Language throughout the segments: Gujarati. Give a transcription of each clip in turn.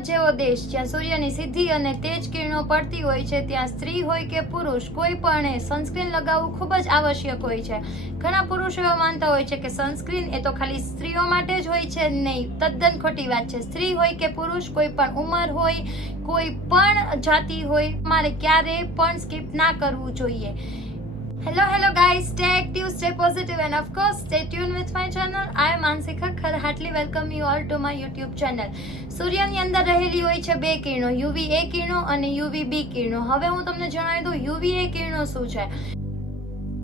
ભારત જેવો દેશ જ્યાં સૂર્યની સીધી અને તેજ કિરણો પડતી હોય છે ત્યાં સ્ત્રી હોય કે પુરુષ કોઈ પણ સનસ્ક્રીન લગાવવું ખૂબ જ આવશ્યક હોય છે. ઘણા પુરુષો એવા માનતા હોય છે કે સનસ્ક્રીન એ તો ખાલી સ્ત્રીઓ માટે જ હોય છે. નહીં, તદ્દન ખોટી વાત છે. સ્ત્રી હોય કે પુરુષ, કોઈ પણ ઉંમર હોય, કોઈ પણ જાતિ હોય, મારે ક્યારેય પણ સ્કીપ ના કરવું જોઈએ. Hello guys, stay active, stay positive and of course stay tuned with my channel. I am Mansi Khakkar. Heartily welcome you all to my YouTube channel. સૂર્યની અંદર રહેલી હોય છે બે કિરણો, UVA કિરણો અને UVB કિરણો. હવે હું તમને જણાવી દઉં UVA કિરણો શું છે.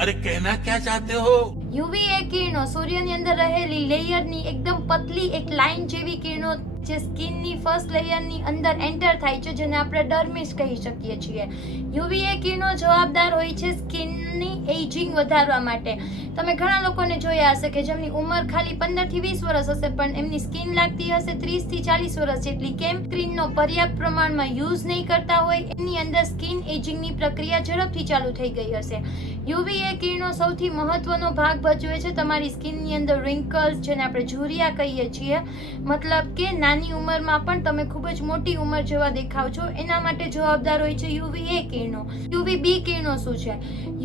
અરે કહેના ક્યાં ચાહતે હો? UVA કિરણો સૂર્યની અંદર રહેલી લેયરની એકદમ પતલી એક લાઈન જેવી કિરણો જે સ્કિનની ફર્સ્ટ લેયરની અંદર એન્ટર થાય છે, જેને આપણે ડર્મિસ કહી શકીએ છીએ. UVA કિરણો જવાબદાર હોય છે સ્કિનની એજિંગ વધારવા માટે. તમે ઘણા લોકોને જોયા હશે કે જેમની ઉંમર ખાલી 15 થી 20 વર્ષ હશે પણ એમની સ્કિન લાગતી હશે 30 થી 40 વર્ષ જેટલી. કેમ? સ્ક્રીનનો પર્યાપ્ત પ્રમાણમાં યુઝ નહીં કરતા હોય, એની અંદર સ્કિન એજિંગની પ્રક્રિયા ઝડપથી ચાલુ થઈ ગઈ હશે. UVA કિરણો સૌથી મહત્વનો ભાગ ભજવે છે તમારી સ્કિનની અંદર રિંકલ્સ, જેને આપણે ઝુરિયા કહીએ છીએ, મતલબ કે નાની ઉંમરમાં પણ તમે ખૂબ જ મોટી ઉંમર જેવા દેખાવ છો, એના માટે જવાબદાર હોય છે UVA કિરણો. UVB કિરણો શું છે?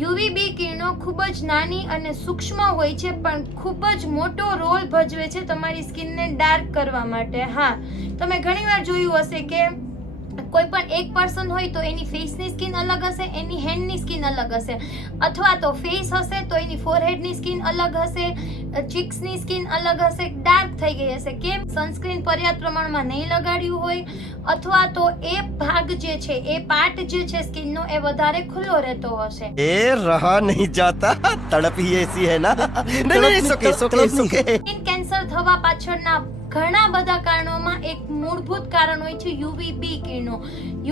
UVB કિરણો ખૂબ જ નાની અને સૂક્ષ્મ હોય છે પણ ખૂબ જ મોટો રોલ ભજવે છે તમારી સ્કિનને ડાર્ક કરવા માટે. હા, તમે ઘણીવાર જોયું હશે કે કોઈ પણ એક પર્સન હોય તો એની ફેસની સ્કિન અલગ હશે, એની હેન્ડની સ્કિન અલગ હશે, અથવા તો ફેસ હશે તો એની ફોરહેડની સ્કિન અલગ હશે, ચીક્સની સ્કિન અલગ હશે, ડાર્ક થઈ ગઈ હશે. કેમ? સનસ્ક્રીન પર્યાપ્ત પ્રમાણમાં નહીં લગાડ્યું હોય, અથવા તો એ ભાગ જે છે, એ પાર્ટ જે છે સ્કિનનો એ વધારે ખુલ્લો રહેતો હશે. એ રહા નહીં જાતા, તડપ ही ऐसी है ना. नहीं સ્કિન કેન્સર થવા પાછળના ઘણા બધા કારણોમાં એક મૂળભૂત કારણ હોય છે UVB કિરણો.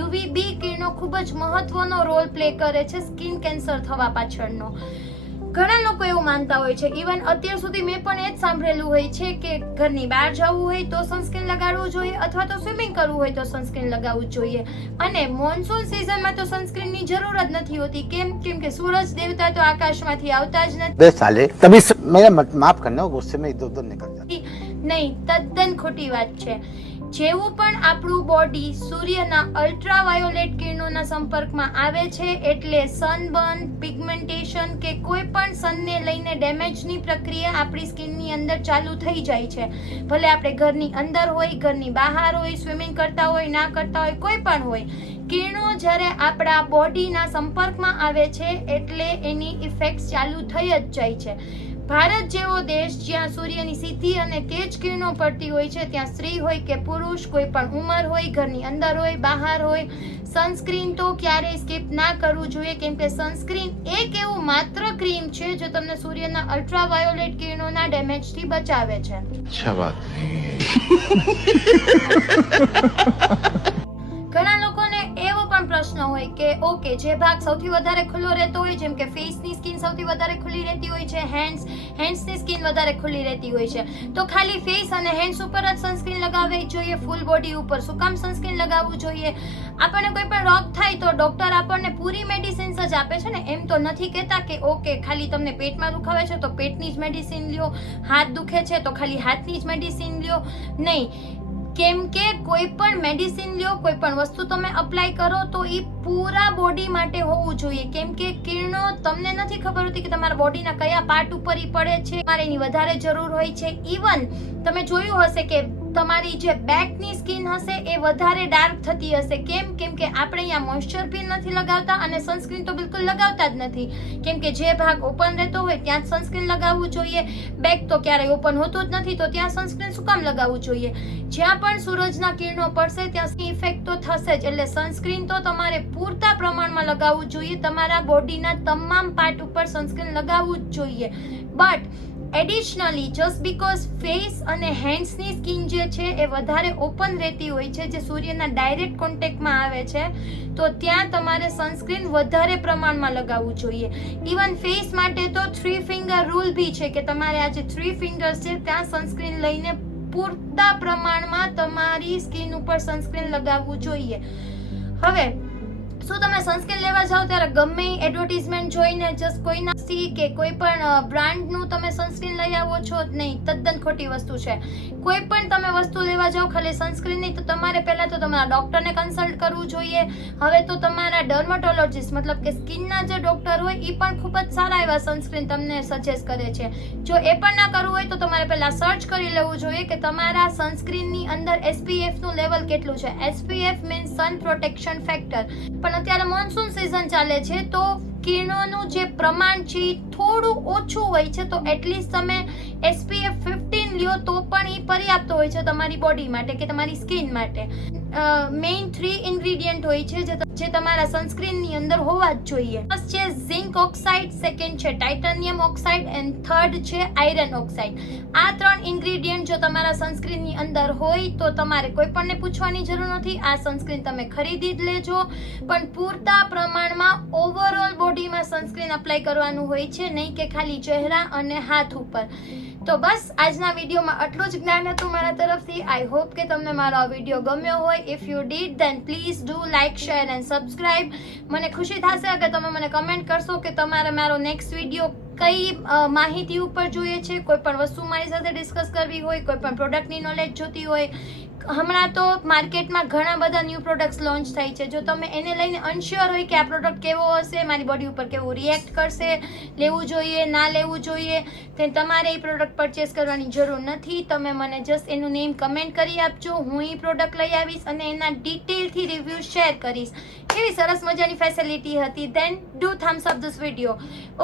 UVB કિરણો ખૂબ જ મહત્વનો રોલ પ્લે કરે છે સ્કિન કેન્સર થવા પાછળનો. ઘણા લોકો એવું માનતા હોય છે, ઇવન અત્યાર સુધી મેં પણ એ જ સાંભળેલું હોય છે કે ઘરની બહાર જવું હોય તો સનસ્ક્રીન લગાડવું જોઈએ, અથવા તો સ્વિમિંગ કરવું હોય તો સનસ્ક્રીન લગાવવું જોઈએ. અને મોન્સૂન સિઝનમાં તો સનસ્ક્રીનની જરૂર જ નથી હોતી. કેમ? કેમ કે સૂરજ દેવતા તો આકાશમાંથી આવતા જ નથી. बे साले तभी मेरा माफ करना, गुस्से में इधर उधर निकल जाता. નહીં, તદ્દન ખોટી વાત છે. જેવું પણ આપણું બોડી સૂર્યના અલ્ટ્રાવાયોલેટ કિરણોના સંપર્કમાં આવે છે એટલે સનબર્ન, પિગમેન્ટેશન કે કોઈ પણ સનને લઈને ડેમેજની પ્રક્રિયા આપણી સ્કિનની અંદર ચાલુ થઈ જાય છે. ભલે આપણે ઘરની અંદર હોય, ઘરની બહાર હોય, સ્વિમિંગ કરતા હોય, ના કરતા હોય, કોઈ પણ હોય, કિરણો જ્યારે આપણા બોડીના સંપર્કમાં આવે છે એટલે એની ઇફેક્ટ ચાલુ થઈ જ જાય છે. ભારત જેવો દેશ જ્યાં સૂર્યની સીધી અને તેજ કિરણો પડતી હોય છે ત્યાં સ્ત્રી હોય કે પુરુષ, કોઈ પણ ઉંમર હોય, ઘરની અંદર હોય, બહાર હોય, સનસ્ક્રીન તો ક્યારેય સ્કીપ ના કરવું જોઈએ. કેમ કે સનસ્ક્રીન એક એવું માત્ર ક્રીમ છે જે તમને સૂર્યના અલ્ટ્રાવાયોલેટ કિરણોના ડેમેજથી બચાવે છે. અચ્છા વાત નહીં. ઘણા લોકોને એવો પણ પ્રશ્ન હોય કે ઓકે, જે ભાગ સૌથી વધારે ખુલ્લો રહેતો હોય, જેમ કે ફેસની સ્કિન સૌથી વધારે ખુલ્લી રહેતી હોય છે, હેન્ડ્સની સ્કિન વધારે ખુલ્લી રહેતી હોય છે, તો ખાલી ફેસ અને હેન્ડ્સ ઉપર જ સનસ્ક્રીન લગાવવી જોઈએ, ફૂલ બોડી ઉપર શું કામ સનસ્ક્રીન લગાવવું જોઈએ? આપણને કોઈ પણ રોગ થાય તો ડોક્ટર આપણને પૂરી મેડિસિન્સ જ આપે છે ને. એમ તો નથી કહેતા કે ઓકે, ખાલી તમને પેટમાં દુખાવે છે તો પેટની જ મેડિસિન લ્યો, હાથ દુખે છે તો ખાલી હાથની જ મેડિસિન લ્યો. નહીં, કેમ કે કોઈ પણ મેડિસિન લ્યો, કોઈ પણ વસ્તુ તમે અપ્લાય કરો તો એ પૂરા બોડી માટે હોવું જોઈએ. કેમ કે કિરણો તમને નથી ખબર હોતી કે તમારા બોડીના કયા પાર્ટ ઉપર ઈ પડે છે, તમારે એની વધારે જરૂર હોય છે. ઇવન તમે જોયું હશે કે તમારી જે બેકની સ્કિન હશે એ વધારે ડાર્ક થતી હશે. કેમ? કેમ કે આપણે અહીંયા મોઇશ્ચર બી નથી લગાવતા અને સનસ્ક્રીન તો બિલકુલ લગાવતા જ નથી. કેમ કે જે ભાગ ઓપન રહેતો હોય ત્યાં જ સનસ્ક્રીન લગાવવું જોઈએ. બેક તો ક્યારેય ઓપન હોતું જ નથી તો ત્યાં સનસ્ક્રીન શું કામ લગાવવું જોઈએ? જ્યાં પણ સૂરજના કિરણો પડશે ત્યાં ઇફેક્ટ તો થશે જ, એટલે સનસ્ક્રીન તો તમારે પૂરતા પ્રમાણમાં લગાવવું જોઈએ. તમારા બોડીના તમામ પાર્ટ ઉપર સનસ્ક્રીન લગાવવું જ જોઈએ. But additionally just because face અને હેન્ડ્સની સ્કિન જે છે એ વધારે ઓપન રહેતી હોય છે, જે સૂર્યના ડાયરેક્ટ કોન્ટેક્ટમાં આવે છે, તો ત્યાં તમારે સનસ્ક્રીન વધારે પ્રમાણમાં લગાવવું જોઈએ. ઇવન ફેસ માટે તો 3 ફિંગર રૂલ બી છે કે તમારે આ જે 3 ફિંગર્સ છે ત્યાં સનસ્ક્રીન લઈને પૂરતા પ્રમાણમાં તમારી સ્કિન ઉપર સનસ્ક્રીન લગાવવું જોઈએ. હવે શું તમે સનસ્ક્રીન લેવા જાઓ ત્યારે ગમે એડવર્ટાઇઝમેન્ટ જોઈને જસ્ટ કોઈના કે કોઈ પણ બ્રાન્ડનું તમે સનસ્ક્રીન લઈ આવો છો? નહીં, તદ્દન ખોટી વસ્તુ છે. કોઈ પણ તમે વસ્તુ લેવા જાઓ ખાલી સનસ્ક્રીન નહીં, તો તમારે પહેલા તો તમારા ડોક્ટરને કન્સલ્ટ કરવું જોઈએ. હવે તો તમારા ડર્મેટોલોજીસ્ટ મતલબ કે સ્કિનના જે ડોક્ટર હોય એ પણ ખૂબ જ સારા એવા સનસ્ક્રીન તમને સજેસ્ટ કરે છે. જો એ પણ ના કરવું હોય તો તમારે પહેલા સર્ચ કરી લેવું જોઈએ કે તમારા સનસ્ક્રીનની અંદર SPF નું લેવલ કેટલું છે. SPF મીન્સ સન પ્રોટેક્શન ફેક્ટર. પણ અત્યારે મોન્સૂન સિઝન ચાલે છે તો કિરણોનું જે પ્રમાણ છે એ થોડું ઓછું હોય છે, તો એટલીસ્ટ તમે SPF 15 લ્યો તો પણ એ પર્યાપ્ત હોય છે તમારી બોડી માટે કે તમારી સ્કિન માટે. મેઇન 3 ઇન્ગ્રેડિયન્ટ હોય છે જે તમારા સનસ્ક્રીનની અંદર હોવા જ જોઈએ. ફર્સ્ટ છે ઝિંક ઓક્સાઇડ, સેકન્ડ છે ટાઇટેનિયમ ઓક્સાઇડ એન્ડ થર્ડ છે આયરન ઓક્સાઇડ. આ 3 ઇન્ગ્રેડિયન્ટ જો તમારા સનસ્ક્રીનની અંદર હોય તો તમારે કોઈ પણને પૂછવાની જરૂર નથી. આ સનસ્ક્રીન તમે ખરીદી જ લેજો, પણ પૂરતા પ્રમાણમાં ઓવરઓલ બોડીમાં સનસ્ક્રીન અપ્લાય કરવાનું હોય છે, નહીં કે ખાલી ચહેરા અને હાથ ઉપર. તો બસ આજના વિડીયોમાં આટલું જ જ્ઞાન હતું મારા તરફથી. આઈ હોપ કે તમને મારો આ વિડીયો ગમ્યો હોય. If you did then please do like, share and subscribe. મને ખુશી થશે કે તમે મને કમેન્ટ કરશો કે તમારે મારો નેક્સ્ટ વિડીયો કઈ માહિતી ઉપર જોઈએ છે. કોઈ પણ વસ્તુ મારી સાથે ડિસ્કસ કરવી હોય, કોઈ પણ પ્રોડક્ટની નોલેજ જોતી હોય. હમણાં તો માર્કેટમાં ઘણા બધા ન્યૂ પ્રોડક્ટ્સ લોન્ચ થઈ છે. જો તમે એને લઈને અનશ્યોર હોય કે આ પ્રોડક્ટ કેવો હશે, મારી બોડી ઉપર કેવું રિએક્ટ કરશે, લેવું જોઈએ ના લેવું જોઈએ, તો તમારે એ પ્રોડક્ટ પરચેસ કરવાની જરૂર નથી. તમે મને જસ્ટ એનું નેમ કમેન્ટ કરી આપજો, હું એ પ્રોડક્ટ લઈ આવીશ અને એના ડિટેલથી રિવ્યૂ શેર કરીશ. કેવી સરસ મજાની ફેસિલિટી હતી. Then do thumbs up this video.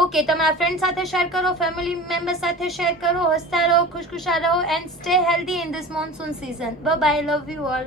Okay, તમારા ફ્રેન્ડ સાથે શેર કરો, ફેમિલી મેમ્બર્સ સાથે શેર કરો. હસતા રહો, ખુશખુશાલ રહો and stay healthy in this monsoon season. Bye bye, love you all.